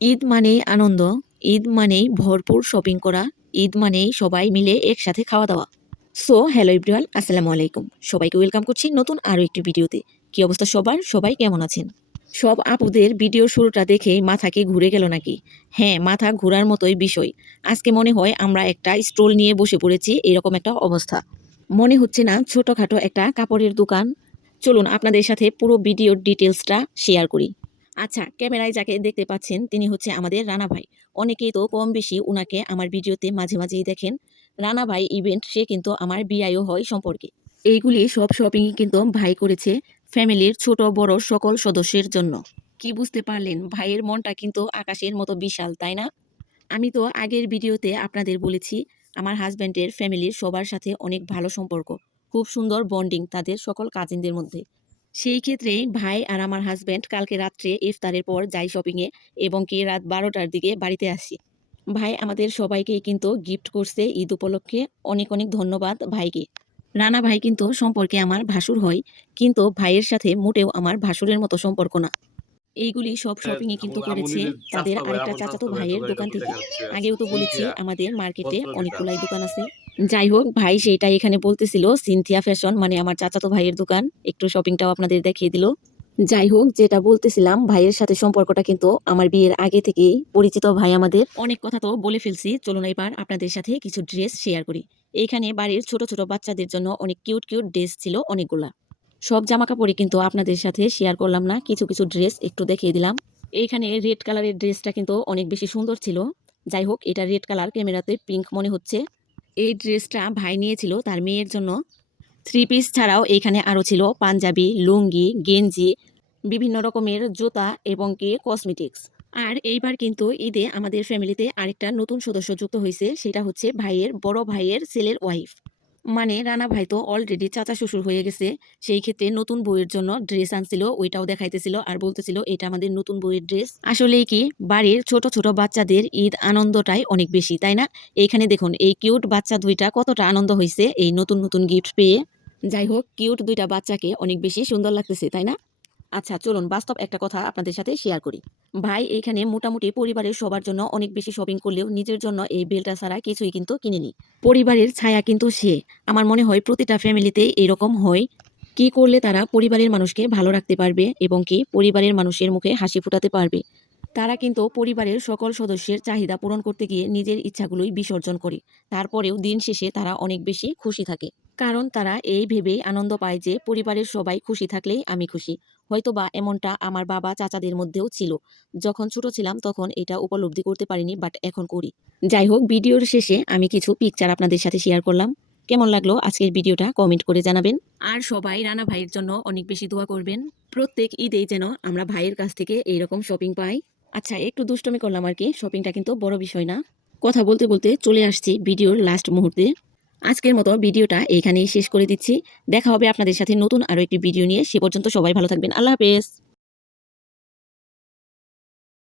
ঈদ মানেই আনন্দ, ঈদ মানেই ভরপুর শপিং করা, ঈদ মানেই সবাই মিলে একসাথে খাওয়া দাওয়া। সো হ্যালো এভরিওয়ান, আসসালামু আলাইকুম। সবাইকে ওয়েলকাম করছি নতুন আরও একটি ভিডিওতে। কি অবস্থা সবার? সবাই কেমন আছেন? সব আপুদের ভিডিও শুরুটা দেখে মাথা কি ঘুরে গেল নাকি? হ্যাঁ, মাথা ঘোরার মতোই বিষয়। আজকে মনে হয় আমরা একটা স্টল নিয়ে বসে পড়েছি, এরকম একটা অবস্থা। মনে হচ্ছে না ছোটখাটো একটা কাপড়ের দোকান। চলুন আপনাদের সাথে পুরো ভিডিওর ডিটেলসটা শেয়ার করি। আচ্ছা, ক্যামেরায় যাকে দেখতে পাচ্ছেন তিনি হচ্ছে আমাদের রানা ভাই। অনেকেই তো কম বেশি উনাকে আমার ভিডিওতে মাঝে মাঝেই দেখেন। রানা ভাই ইভেন্ট, সে কিন্তু আমার বিয়ায়ও হয় সম্পর্কে। এইগুলি সব শপিংই কিন্তু ভাই করেছে ফ্যামিলির ছোট বড় সকল সদস্যের জন্য। কি বুঝতে পারলেন? ভাইয়ের মনটা কিন্তু আকাশের মতো বিশাল, তাই না? আমি তো আগের ভিডিওতে আপনাদের বলেছি আমার হাজব্যান্ডের ফ্যামিলির সবার সাথে অনেক ভালো সম্পর্ক, খুব সুন্দর বন্ডিং তাদের সকল কাজিনদের মধ্যে। সেই ক্ষেত্রে ভাই আর আমার হাজব্যান্ড কালকে রাত্রে ইফতারের পর যাই শপিংয়ে এবং কি রাত 12টার দিকে বাড়িতে আসি। ভাই আমাদের সবাইকেই কিন্তু গিফট করছে ঈদ উপলক্ষে। অনেক অনেক ধন্যবাদ ভাইকে। রানা ভাই কিন্তু সম্পর্কে আমার ভাসুর হয়, কিন্তু ভাইয়ের সাথে মোটেও আমার ভাসুরের মতো সম্পর্ক না। এইগুলি সব শপিংই কিন্তু করেছে আমুনির তাদের চাচাতো ভাই, আরেকটা আমার চাচাতো চাচাতো ভাইয়ের ভাইয়ের দোকান, এটা দোকান তো থেকে। দেখা যাচ্ছে আগেও তো বলেছি সিনথিয়া আমাদের মার্কেটে বস্ত্রালঙ্কার। অনেকগুলাই দোকান আছে। যাই হোক, ভাই সেইটাই এখানে বলতেছিল সিনথিয়া ফ্যাশন মানে আমার চাচাতো ভাইয়ের দোকান। একটু শপিংটাও আপনাদের দেখিয়ে দিল। যাই হোক, যেটা বলতেছিলাম, ভাইয়ের সাথে সম্পর্কটা কিন্তু আমার বিয়ের আগে থেকেই পরিচিত ভাই আমাদের। অনেক কথা তো বলে ফেলছি, চলুন এবার আপনাদের সাথে কিছু ড্রেস শেয়ার করি। এইখানে বাড়ির ছোট ছোট বাচ্চাদের জন্য অনেক কিউট কিউট ড্রেস ছিল অনেকগুলা। সব জামাকাপড়ই কিন্তু আপনাদের সাথে শেয়ার করলাম না, কিছু কিছু ড্রেস একটু দেখিয়ে দিলাম। এইখানে রেড কালারের ড্রেসটা কিন্তু অনেক বেশি সুন্দর ছিল। যাই হোক, এটা রেড কালার, ক্যামেরাতে পিঙ্ক মনে হচ্ছে। এই ড্রেসটা ভাই নিয়েছিল তার মেয়ের জন্য। থ্রি পিস ছাড়াও এইখানে আরও ছিল পাঞ্জাবি, লুঙ্গি, গেঞ্জি, বিভিন্ন রকমের জুতা এবং কি কসমেটিক্স। আর এইবার কিন্তু ঈদে আমাদের ফ্যামিলিতে আরেকটা নতুন সদস্য যুক্ত হয়েছে, সেটা হচ্ছে ভাইয়ের বড় ভাইয়ের ছেলের ওয়াইফ। মানে রানা ভাই তো অলরেডি চাচা শ্বশুর হয়ে গেছে। সেই ক্ষেত্রে নতুন বউয়ের জন্য ড্রেস আনছিল, ওইটাও দেখাইতেছিল আর বলতেছিল এটা আমাদের নতুন বউয়ের ড্রেস। আসলেই কি বাড়ির ছোট ছোট বাচ্চাদের ঈদ আনন্দটাই অনেক বেশি, তাই না? এইখানে দেখুন এই কিউট বাচ্চা দুইটা কতটা আনন্দ হয়েছে এই নতুন নতুন গিফট পেয়ে। যাই হোক, কিউট দুইটা বাচ্চাকে অনেক বেশি সুন্দর লাগতেছে, তাই না? আচ্ছা চলুন বাস্তব একটা কথা আপনাদের সাথে শেয়ার করি। ভাই এইখানে মোটামুটি পরিবারের সবার জন্য অনেক বেশি শপিং করলেও নিজের জন্য এই বেলটা ছাড়া কিছুই কিন্তু কিনেনি। পরিবারের ছায়া কিন্তু সে। আমার মনে হয় প্রতিটা ফ্যামিলিতে এরকম হয়। কি করলে তারা পরিবারের মানুষকে ভালো রাখতে পারবে এবং কি পরিবারের মানুষের মুখে হাসি ফোটাতে পারবে। তারা কিন্তু পরিবারের সকল সদস্যের চাহিদা পূরণ করতে গিয়ে নিজের ইচ্ছাগুলোই বিসর্জন করে। তারপরেও দিন শেষে তারা অনেক বেশি খুশি থাকে। কারণ তারা এই ভেবেই আনন্দ পায় যে পরিবারের সবাই খুশি থাকলেই আমি খুশি। হয়তোবা এমনটা আমার বাবা চাচাদের মধ্যেও ছিল। যখন ছোট ছিলাম তখন এটা উপলব্ধি করতে পারিনি, বাট এখন করি। যাই হোক, ভিডিওর শেষে আমি কিছু পিকচার আপনাদের সাথে শেয়ার করলাম। কেমন লাগলো আজকের ভিডিওটা কমেন্ট করে জানাবেন। আর সবাই রানা ভাইয়ের জন্য অনেক বেশি দোয়া করবেন। প্রত্যেক ঈদেই যেন আমরা ভাইয়ের কাছ থেকে এইরকম শপিং পাই। আচ্ছা, একটু দুষ্টমি করলাম আর কি, শপিংটা কিন্তু বড় বিষয় না। কথা বলতে বলতে চলে আসছি ভিডিওর লাস্ট মুহূর্তে। আজকের মতো ভিডিওটা এইখানেই শেষ করে দিচ্ছি। দেখা হবে আপনাদের সাথে নতুন আরো একটি ভিডিও নিয়ে। সে পর্যন্ত সবাই ভালো থাকবেন। আল্লাহ হাফেজ।